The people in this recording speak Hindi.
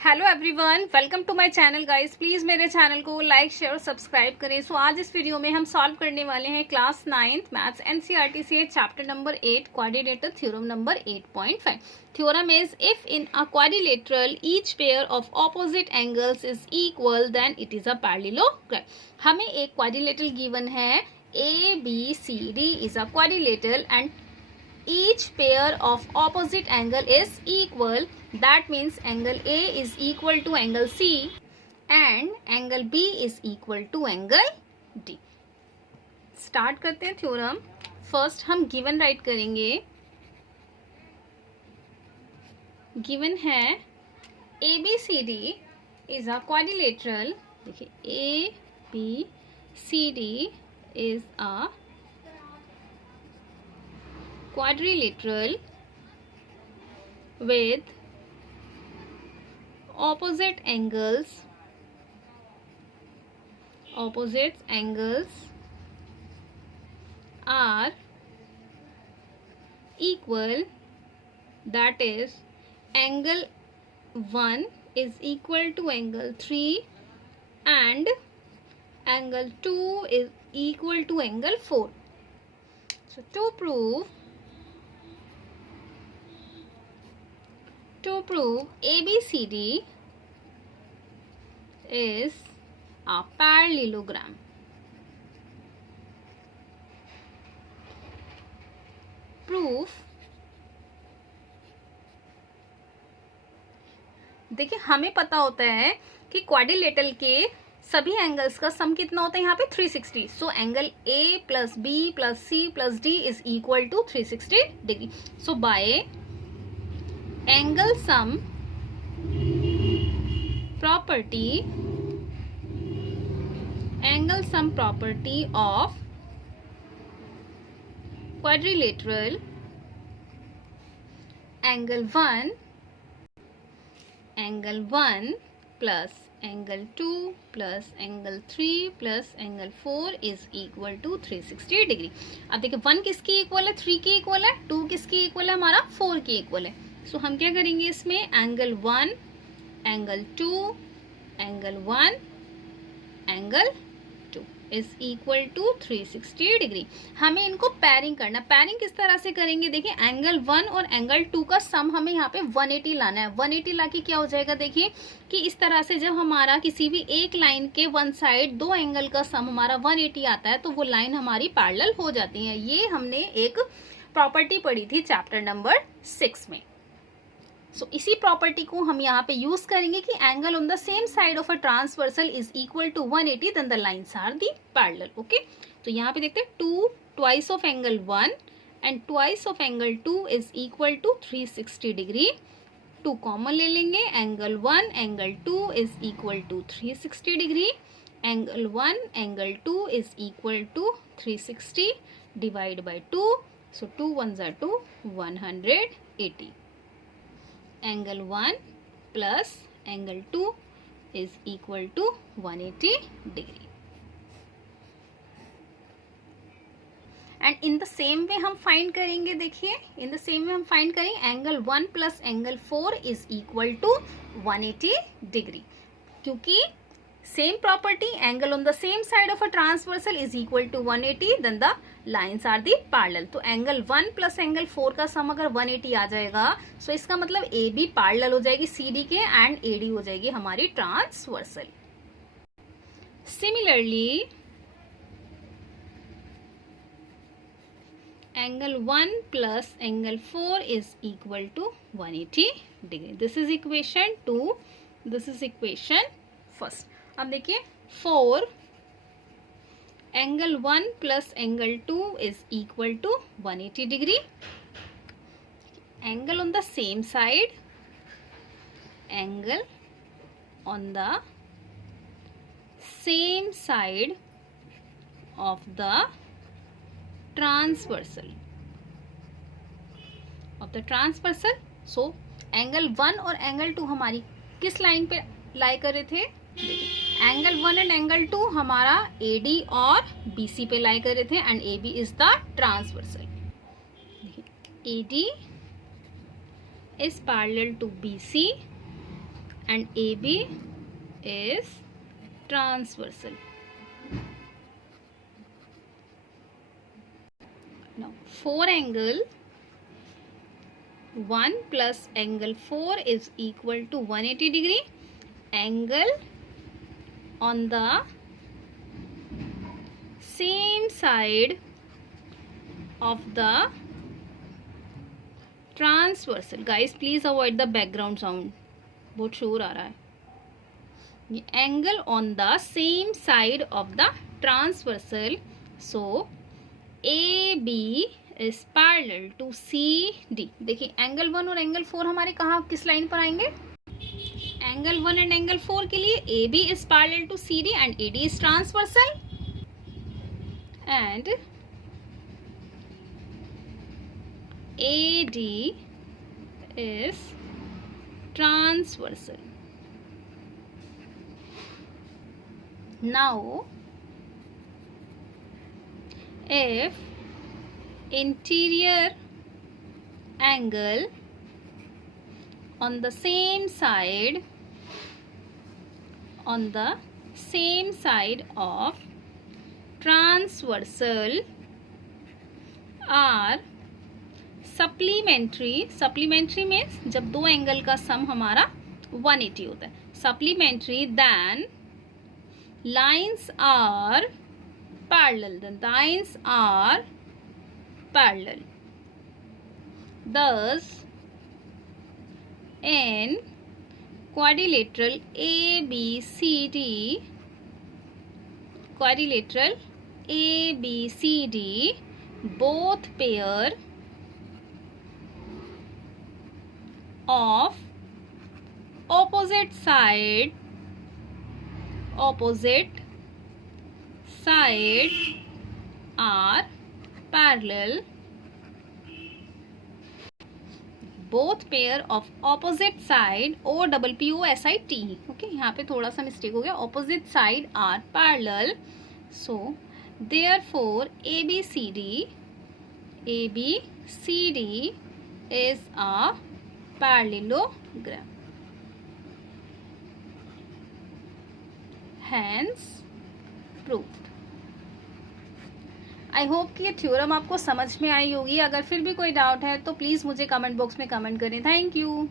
Hello everyone, welcome to my channel guys. Please मेरे चैनल को लाइक शेयर और सब्सक्राइब करें। सो आज इस वीडियो में हम सॉल्व करने वाले हैं क्लास 9th मैथ्स एनसीईआरटी से chapter number 8 quadrilateral theorem number 8.5। Theorem is if in a quadrilateral each pair of opposite angles is equal then it is a parallelogram. हमें एक क्वाड्रिलेटरल गिवन है ABCD is a quadrilateral and each pair of opposite angle is equal. That means angle A is equal to angle C and angle B is equal to angle D. Start करते हैं थ्योरम। फर्स्ट हम गिवन राइट करेंगे। गिवन है ABCD is a quadrilateral। देखिए ABCD is a quadrilateral with opposite angles are equal. That is, angle 1 is equal to angle 3 and angle 2 is equal to angle 4. So to prove ABCD is a parallelogram. Proof। देखिए, हमें पता होता है कि क्वाड्रिलेटरल के सभी एंगल्स का सम कितना होता है यहाँ पे 360। So angle A plus B plus C plus D is equal to 360 degree. So by angle sum property of quadrilateral, angle 1 plus angle 2 plus angle 3 plus angle 4 is equal to 360 degree. अब देखिए 1 किसकी इक्वल है, 3 की इक्वल है, 2 किसकी इक्वल है, हमारा 4 की इक्वल है। सो हम क्या करेंगे इसमें, angle 1 angle 2 angle 1 angle 2 is equal to 360 degree. हमें इनको पैरिंग करना। पैरिंग किस तरह से करेंगे, देखिए एंगल 1 और एंगल 2 का सम हमें यहाँ पे 180 लाना है। 180 लाके क्या हो जाएगा, देखिए कि इस तरह से जब हमारा किसी भी एक लाइन के वन साइड दो एंगल का सम हमारा 180 आता है तो वो लाइन हमारी पैरेलल हो जाती है। ये हमने एक प्रॉपर्टी पढ़ी थी चैप्टर नंबर 6 में। सो इसी प्रॉपर्टी को हम यहाँ पे यूज करेंगे कि angle on the same side of a transversal is equal to 180 then the lines are the parallel. Okay, तो यहाँ पे देखते हैं 2 twice of angle 1 and twice of angle 2 is equal to 360 degree. 2 common ले लेंगे, angle 1 angle 2 is equal to 360 degree. Angle 1 angle 2 is equal to 360 divide by 2। So 2 1s are 2, 180। Angle 1 plus angle 2 is equal to 180 degree. And in the same way हम फाइंड करेंगे, देखिए इन द सेम वे हम फाइंड करेंगे angle 1 plus angle 4 is equal to 180 degree, क्योंकि same property, angle on the same side of a transversal is equal to 180 then the lines are the parallel. तो एंगल 1 प्लस एंगल 4 का सम अगर 180 आ जाएगा सो इसका मतलब AB पैरेलल हो जाएगी CD के एंड AD हो जाएगी हमारी transversal. Similarly angle 1 plus angle 4 is equal to 180 degree. This is equation 2, this is equation first. अब देखिए 4 angle 1 plus angle 2 is equal to 180 degree. Angle on the same side, angle on the same side of the transversal so angle 1 और एंगल 2 हमारी किस लाइन पे लाई कर रहे थे, एंगल 1 एंड एंगल 2 हमारा AD और BC पे लाई कर रहे थे and AB is the transversal. AD is parallel to BC and AB is transversal. Now 4 angle 1 plus angle 4 is equal to 180 degree. Angle on the same side of the transversal. Guys, please avoid the background sound, बहुत शोर आ रहा है. ये angle on the same side of the transversal. So AB is parallel to CD. देखिए एंगल 1 और एंगल 4 हमारे कहाँ किस लाइन पर आएंगे? एंगल 1 एंड एंगल 4 के लिए AB is parallel to CD and AD is transversal. And AD is transversal. Now, if interior angle on the same side of transversal are supplementary means जब दो एंगल का सम हमारा 180 होता है, supplementary, then lines are parallel. Thus, in quadrilateral ABCD, both pair of opposite side are parallel. Both pair of opposite side, OPPOSIT. Okay, यहाँ पे थोड़ा सा मिस्टेक हो गया. Opposite side are parallel. So therefore ABCD is a parallelogram. Hence proved. I hope कि ये थ्योरम आपको समझ में आई होगी. अगर फिर भी कोई डाउट है तो प्लीज़ मुझे कमेंट बॉक्स में कमेंट करें. Thank you.